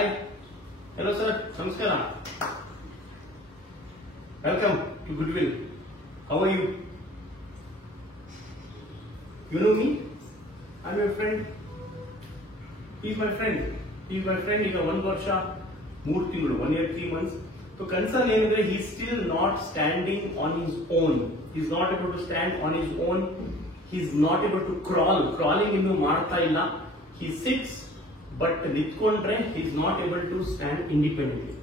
Hello sir, Namaskara. Welcome to Goodwill. How are you? You know me? I'm your friend. He's my friend. He's my friend. He's a 1 ವರ್ಷ 3 ತಿಂಗಳು 1 year 3 months. So concern ಏನಂದ್ರೆ he's still not standing on his own. He's not able to stand on his own. He's not able to crawl. Crawling ಇನ್ನೂ ಮಾಡ್ತಾ ಇಲ್ಲ. He sits, but ನಿಂತ್ಕೊಂಡ್ರೆ he's not able to stand independently.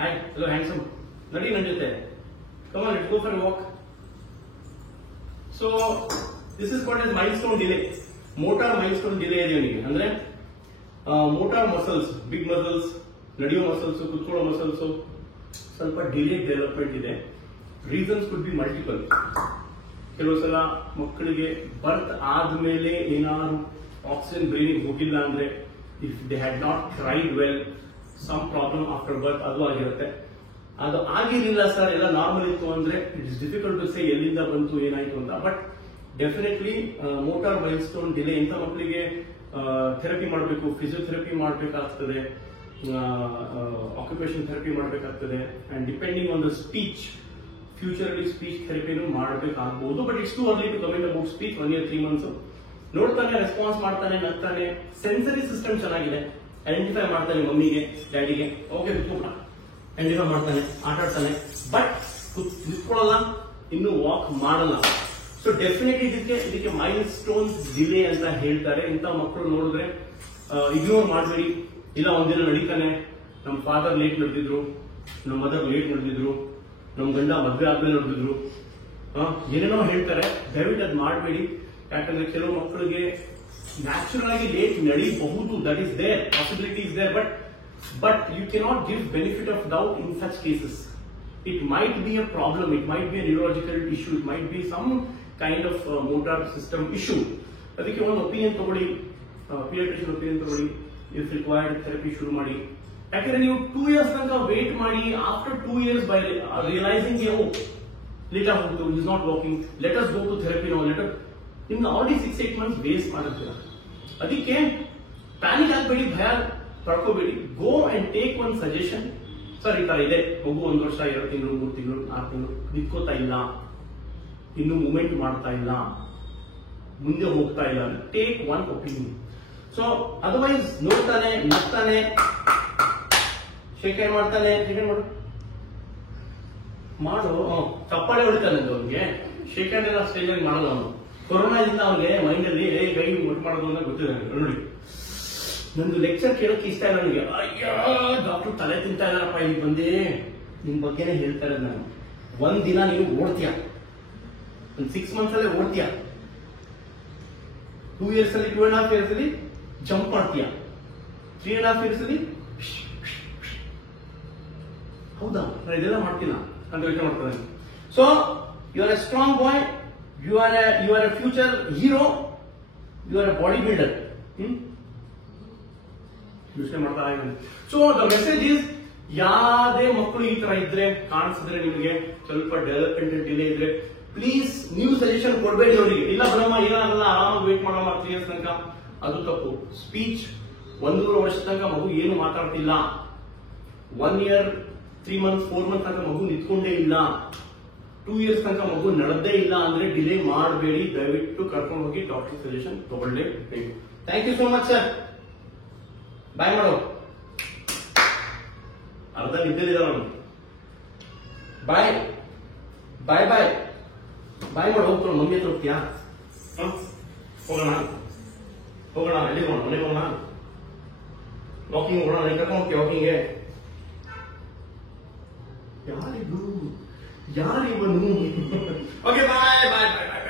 Hi, hello handsome. Nadi ನನ್ನ ಜೊತೆ. Come on, let's go for a walk. So this is called as milestone delay. Motor milestone delay ಇದೆ ಇವನಿಗೆ. ಅಂದ್ರೆ motor muscles, big muscles, ನಡೆಯೋ muscles, ಕುತ್ಕೊಳ್ಳೋ muscles ಸ್ವಲ್ಪ delay development ಇದೆ. Reasons could be multiple. ಕೆಲವು ಸಲ ಮಕ್ಕಳಿಗೆ ಬರ್ತ್ ಆದ್ಮೇಲೆ ಏನಾದ್ರು ಆಕ್ಸಿಜನ್ ಬ್ರೈನಿಗೆ ಹೋಗಿಲ್ಲ ಅಂದ್ರೆ, if they had not tried well, some problem after birth ಅದು ಆಗಿರುತ್ತೆ. ಅದು ಆಗಿರಲಿಲ್ಲ ಸರ್, ಎಲ್ಲ ನಾರ್ಮಲ್ ಇತ್ತು ಅಂದ್ರೆ it is difficult to say ಎಲ್ಲಿಂದ ಬಂತು ಏನಾಯ್ತು ಅಂತ. But definitely motor milestone delay ಇಂಥ ಮಕ್ಕಳಿಗೆ ಥೆರಪಿ ಮಾಡಬೇಕು, ಫಿಸಿಯೋಥೆರಪಿ ಮಾಡಬೇಕಾಗ್ತದೆ, ಆಕ್ಯುಪೇಷನ್ ಥೆರಪಿ ಮಾಡಬೇಕಾಗ್ತದೆ. And depending on the speech, future ಅಲ್ಲಿ ಸ್ಪೀಚ್ ಥೆರಪಿನೂ ಮಾಡಬೇಕಾಗಬಹುದು. But it's too early to comment about speech. 1 year 3 months. ನೋಡ್ತಾನೆ, ರೆಸ್ಪಾನ್ಸ್ ಮಾಡ್ತಾನೆ, ನಗ್ತಾನೆ, ಸೆನ್ಸರಿ ಸಿಸ್ಟಮ್ ಚೆನ್ನಾಗಿದೆ, ಐಡೆಂಟಿಫೈ ಮಾಡ್ತಾನೆ ಮಮ್ಮಿಗೆ ಡ್ಯಾಡಿಗೆ, ಓಕೆ ಬಿಟ್ಕೊಬಿಡ, ಐಡೆಂಟಿಫೈ ಮಾಡ್ತಾನೆ, ಆಟ ಆಡ್ತಾನೆ. ಬಟ್ ನಿಂತ್ಕೊಳ್ಳಲ್ಲ, ಇನ್ನು ವಾಕ್ ಮಾಡಲ್ಲ. ಸೊ ಡೆಫಿನೆಟ್ಲಿ ಇದಕ್ಕೆ ಮೈಲ್ ಸ್ಟೋನ್ ಡಿಲೇ ಅಂತ ಹೇಳ್ತಾರೆ. ಇಂಥ ಮಕ್ಕಳು ನೋಡಿದ್ರೆ ಇಗ್ನೋರ್ ಮಾಡಬೇಡಿ. ಇಲ್ಲ ಒಂದಿನ ನಡೀತಾನೆ, ನಮ್ಮ ಫಾದರ್ ಲೇಟ್ ನಡೆದಿದ್ರು, ನಮ್ಮ ಮದರ್ ಲೇಟ್ ನಡೆದಿದ್ರು, ನಮ್ ಗಂಡ ಮದ್ವೆ ಆದ್ಮೇಲೆ ನಡೆದಿದ್ರು, ಏನೇನೋ ಹೇಳ್ತಾರೆ. ದಯವಿಟ್ಟು ಅದ್ ಮಾಡಬೇಡಿ. ಯಾಕಂದ್ರೆ ಕೆಲವು ಮಕ್ಕಳಿಗೆ ನ್ಯಾಚುರಲ್ ಆಗಿ ಲೇಟ್ ನಡೀಬಹುದು. That is there, possibility is there. But you cannot give benefit of doubt in such cases. It might be a problem, it might be a neurological issue, it might be some kind of motor system issue. ಅದಕ್ಕೆ ಒಂದು opinion ತಗೊಳ್ಳಿ, paediatrician opinion ತಗೊಳ್ಳಿ, if required therapy ಶುರು ಮಾಡಿ. ಯಾಕಂದ್ರೆ ನೀವು 2 years ತನಕ wait ಮಾಡಿ, after 2 years by realising late ಆಗ್ಬಿಟ್ಟು is not walking, let us go to therapy ನಾವು, ನಿಮ್ಗೆ ಆಲ್ರೆಡಿ 6-8 months ವೇಸ್ಟ್ ಮಾಡಿರ್ತೀರ. ಅದಕ್ಕೆ ಪ್ಯಾನಿಕ್ ಆಗಬೇಡಿ, ಭಯ ಪಡ್ಕೋಬೇಡಿ. Go and take one suggestion. Sir ಈ ತರ ಇದೆ, ಮಗು 1 ವರ್ಷ 2 ತಿಂಗಳು 3 ತಿಂಗಳು 4 ತಿಂಗಳು ನಿಂತ್ಕೋತಾ ಇಲ್ಲ, ಇನ್ನು ಮೂವ್ಮೆಂಟ್ ಮಾಡ್ತಾ ಇಲ್ಲ, ಮುಂದೆ ಹೋಗ್ತಾ ಇಲ್ಲ, take one opinion. So otherwise ನೋಡ್ತಾನೆ, ನಗ್ತಾನೆ, ಶೇಕ್ ಹ್ಯಾಂಡ್ ಮಾಡ್ತಾನೆ, ಮಾಡು, ಚಪ್ಪಾಳೆ ಹೊಡಿತಾನೆ ಅವ್ನಿಗೆ. ಶೇಕ್ ಹ್ಯಾಂಡ್ ಎಲ್ಲ ಸ್ಟೇಜ್ ಆಗಿ ಮಾಡಲ್ಲ ಅವನು. ಕೊರೋನಾದಿಂದ ಅವನಿಗೆ ಮೈಂಡ್ ಅಲ್ಲಿ ಕೈ ಒಟ್ಟು ಮಾಡೋದು ಅಂತ ಗೊತ್ತಿದೆ. ನೋಡಿ, ನಂದು ಲೆಕ್ಚರ್ ಕೇಳೋಕೆ ಇಷ್ಟ ಇಲ್ಲ ನನಗೆ. ಅಯ್ಯೋ ಡಾಕ್ಟರ್ ತಲೆ ತಿಂತಾ ಇದಾರಪ್ಪ, ಇಲ್ಲಿ ಬಂದೆ ನಿಮ್ ಬಗ್ಗೆನೇ ಹೇಳ್ತಾ ಇರೋದು ನಾನು. 1 ದಿನ ನೀವು ಓಡ್ತೀಯ, ಒಂದು 6 months ಅಲ್ಲೇ ಓಡ್ತೀಯ, 2 years ಅಲ್ಲಿ 2.5 years ಅಲ್ಲಿ ಜಂಪ್ ಮಾಡ್ತೀಯ, 3.5 years ಅಲ್ಲಿ ಹೌದಾ ನಾನು ಇದೆಲ್ಲ ಮಾಡ್ತೀನ ಅಂತ ಯೋಚನೆ ಮಾಡ್ತಾರೆ. So you are a strong boy, you are a future hero, you are a body builder. ಯೋಚನೆ ಮಾಡ್ತಾ ಇದ್ದೀನಿ. ಸೊ ದ ಮೆಸೇಜ್ ಇಸ್, ಯಾವುದೇ ಮಕ್ಕಳು ಈ ತರ ಇದ್ರೆ, ಕಾಣಿಸಿದ್ರೆ, ನಿಮಗೆ ಸ್ವಲ್ಪ ಡೆವಲಪ್ಮೆಂಟ್ ಡಿಲೇ ಇದ್ರೆ, ಪ್ಲೀಸ್ ನೀವು ಸಜೆಷನ್ ಕೊಡಬೇಡಿ ಅವರಿಗೆ. ಇಲ್ಲ ಬರಮ್ಮ, ಏನಾಗಲ್ಲ, ಆರಾಮಾಗಿ ವೇಟ್ ಮಾಡೋಣ 3 years ತನಕ. ಅದು ತಪ್ಪು. ಸ್ಪೀಚ್ 1.5 ವರ್ಷ ತನಕ ಮಗು ಏನು ಮಾತಾಡ್ತಿಲ್ಲ, 1 year 3 months 4 months ತನಕ ಮಗು ನಿಂತ್ಕೊಂಡೇ ಇಲ್ಲ, 2 years ತನಕ ಮಗು ನಡೆದೇ ಇಲ್ಲ ಅಂದ್ರೆ ಡಿಲೇ ಮಾಡಬೇಡಿ. ದಯವಿಟ್ಟು ಕರ್ಕೊಂಡು ಹೋಗಿ ಡಾಕ್ಟರ್ ಸಜೆಷನ್ ತಗೊಳ್ಳೇಬೇಕು. Thank you so much sir. Bye ಮಾಡೋ, ಅರ್ಧ ನಿದ್ದೆ ಅವನು. ಬಾಯ್ ಬಾಯ್ ಬಾಯ್ ಬಾಯ್ ಮಾಡೋ, ಹೋಗ್ತಾವ ಮಮ್ಮಿ ಹತ್ರ ಹೋಗ್ತೀಯಾ? ಹೋಗೋಣ ಎಲ್ಲಿ ಹೋಗೋಣ? ಮನೆಗೆ ಹೋಗೋಣ, ವಾಕಿಂಗ್ ಹೋಗೋಣ, ನನಗೆ ಕರ್ಕೊಂಡು ಹೋಗ್ತೀಯ ವಾಕಿಂಗ್ಗೆ? ಯಾರಿವನು? ಓಕೆ ಬಾಯ್ ಬಾಯ್ ಬಾಯ್ ಬಾಯ್.